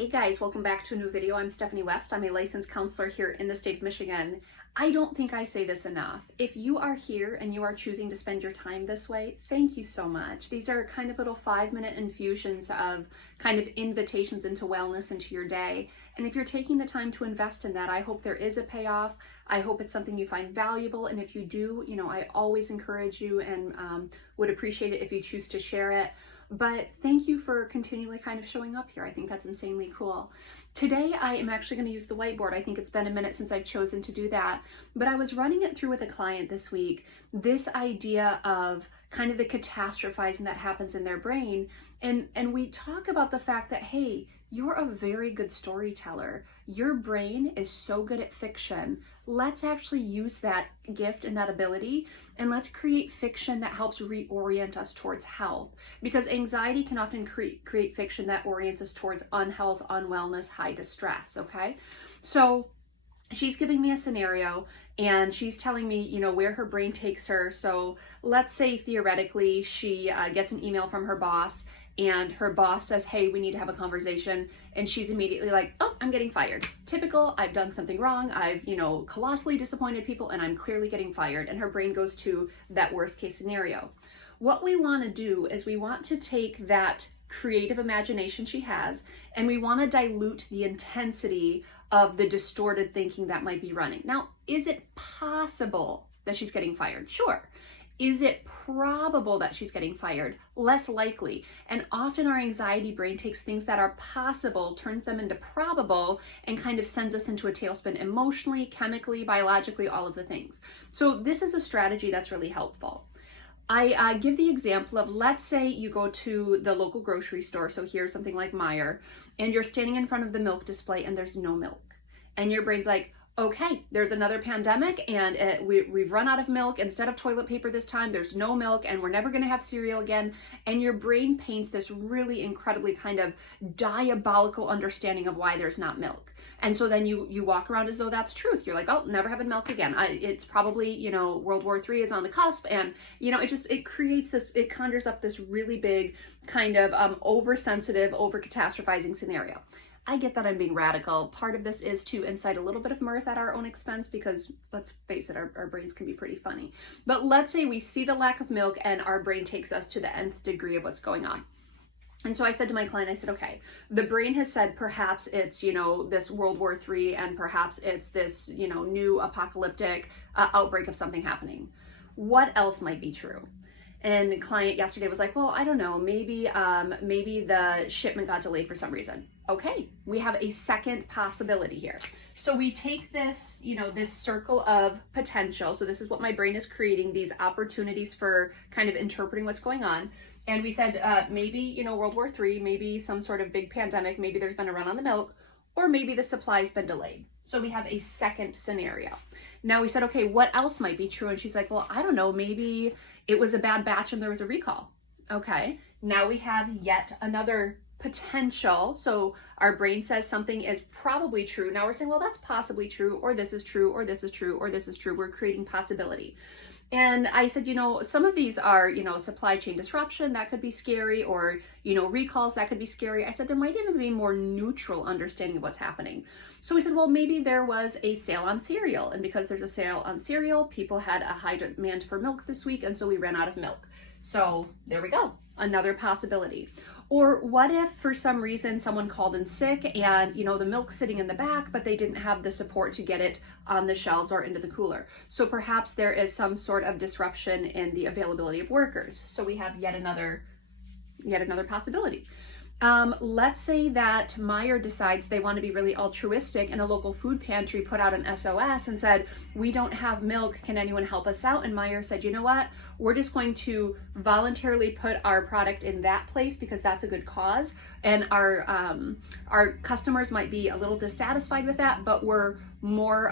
Hey guys, welcome back to a new video. I'm Stephanie West. I'm a licensed counselor here in the state of Michigan. I don't think I say this enough. If you are here and you are choosing to spend your time this way, thank you so much. These are kind of little 5-minute infusions of kind of invitations into wellness into your day. And if you're taking the time to invest in that, I hope there is a payoff. I hope it's something you find valuable. And if you do, I always encourage you and would appreciate it if you choose to share it. But thank you for continually kind of showing up here. I think that's insanely cool. Today, I am actually going to use the whiteboard. I think it's been a minute since I've chosen to do that, but I was running it through with a client this week, this idea of kind of the catastrophizing that happens in their brain. And we talk about the fact that, hey, you're a very good storyteller. Your brain is so good at fiction. Let's actually use that gift and that ability, and let's create fiction that helps reorient us towards health. Because anxiety can often create fiction that orients us towards unhealth, unwellness, high distress, okay? So she's giving me a scenario and she's telling me, where her brain takes her. So let's say theoretically she gets an email from her boss and her boss says, hey, we need to have a conversation. And she's immediately like, oh, I'm getting fired. Typical, I've done something wrong. I've, colossally disappointed people and I'm clearly getting fired. And her brain goes to that worst case scenario. What we want to do is we want to take that creative imagination she has and we want to dilute the intensity of the distorted thinking that might be running. Now, is it possible that she's getting fired? Sure. Is it probable that she's getting fired? Less likely. And often our anxiety brain takes things that are possible, turns them into probable, and kind of sends us into a tailspin emotionally, chemically, biologically, all of the things. So this is a strategy that's really helpful. I give the example of, let's say you go to the local grocery store, so here's something like Meijer, and you're standing in front of the milk display and there's no milk. And your brain's like, okay, there's another pandemic and we've run out of milk. Instead of toilet paper this time, there's no milk and we're never gonna have cereal again. And your brain paints this really incredibly kind of diabolical understanding of why there's not milk. And so then you walk around as though that's truth. You're like, oh, never having milk again. It's probably, World War III is on the cusp. And, it creates this, it conjures up this really big kind of oversensitive, over-catastrophizing scenario. I get that I'm being radical. Part of this is to incite a little bit of mirth at our own expense because, let's face it, our brains can be pretty funny. But let's say we see the lack of milk and our brain takes us to the nth degree of what's going on. And so I said to my client, I said, okay, the brain has said perhaps it's, this World War III and perhaps it's this, new apocalyptic outbreak of something happening. What else might be true? And the client yesterday was like, well, I don't know, maybe the shipment got delayed for some reason. Okay, we have a second possibility here. So we take this, this circle of potential. So this is what my brain is creating, these opportunities for kind of interpreting what's going on. And we said, maybe, World War III, maybe some sort of big pandemic, maybe there's been a run on the milk, or maybe the supply's been delayed. So we have a second scenario. Now we said, okay, what else might be true? And she's like, well, I don't know, maybe it was a bad batch and there was a recall. Okay, now we have yet another potential. So our brain says something is probably true. Now we're saying, well, that's possibly true, or this is true, or this is true, or this is true. We're creating possibility. And I said, some of these are, supply chain disruption, that could be scary, or, recalls, that could be scary. I said, there might even be a more neutral understanding of what's happening. So we said, well, maybe there was a sale on cereal. And because there's a sale on cereal, people had a high demand for milk this week. And so we ran out of milk. So there we go. Another possibility. Or what if for some reason someone called in sick and, the milk's sitting in the back, but they didn't have the support to get it on the shelves or into the cooler. So perhaps there is some sort of disruption in the availability of workers. So we have yet another possibility. Let's say that Meijer decides they want to be really altruistic and a local food pantry put out an SOS and said, we don't have milk, can anyone help us out? And Meijer said, you know what, we're just going to voluntarily put our product in that place because that's a good cause. And our customers might be a little dissatisfied with that, but we're more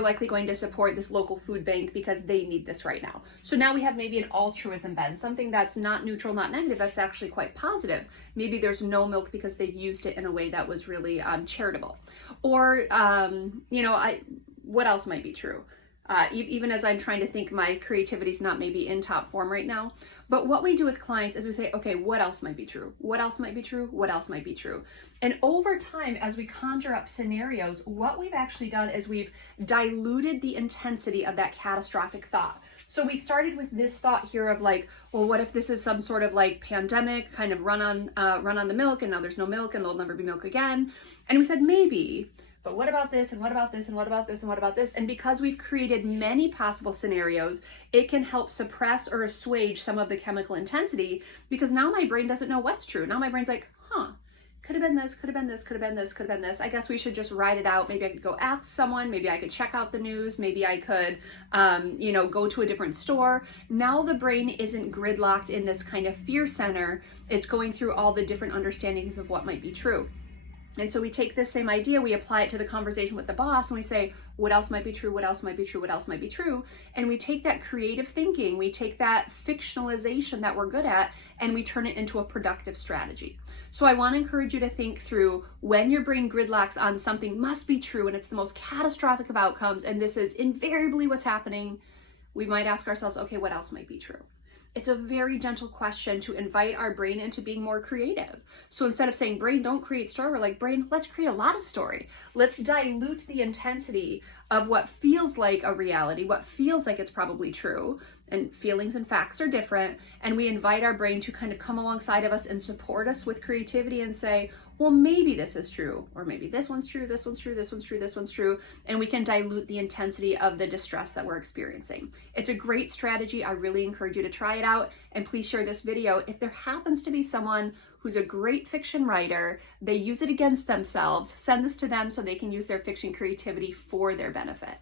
likely going to support this local food bank because they need this right now. So now we have maybe an altruism bend, something that's not neutral, not negative, that's actually quite positive. Maybe there's no milk because they've used it in a way that was really charitable. Or, what else might be true? even as I'm trying to think, my creativity is not maybe in top form right now. But what we do with clients is we say, okay, what else might be true? What else might be true? What else might be true? And over time, as we conjure up scenarios, what we've actually done is we've diluted the intensity of that catastrophic thought. So we started with this thought here of like, well, what if this is some sort of like pandemic kind of run on the milk, and now there's no milk and there'll never be milk again. And we said, maybe, but what about this, and what about this, and what about this, and what about this? And because we've created many possible scenarios, it can help suppress or assuage some of the chemical intensity, because now my brain doesn't know what's true. Now my brain's like, could have been this, could have been this, could have been this, could have been this. I guess we should just write it out. Maybe I could go ask someone. Maybe I could check out the news. Maybe I could, go to a different store. Now the brain isn't gridlocked in this kind of fear center. It's going through all the different understandings of what might be true. And so we take this same idea, we apply it to the conversation with the boss, and we say, what else might be true? What else might be true? What else might be true? And we take that creative thinking, we take that fictionalization that we're good at, and we turn it into a productive strategy. So I want to encourage you to think through when your brain gridlocks on something must be true and it's the most catastrophic of outcomes, and this is invariably what's happening, we might ask ourselves, okay, what else might be true? It's a very gentle question to invite our brain into being more creative. So instead of saying, brain, don't create story, we're like, brain, let's create a lot of story. Let's dilute the intensity of what feels like a reality, what feels like it's probably true. And feelings and facts are different. And we invite our brain to kind of come alongside of us and support us with creativity and say, well, maybe this is true, or maybe this one's true, this one's true, this one's true, this one's true. And we can dilute the intensity of the distress that we're experiencing. It's a great strategy. I really encourage you to try it out. And please share this video. If there happens to be someone who's a great fiction writer, they use it against themselves, send this to them so they can use their fiction creativity for their benefit.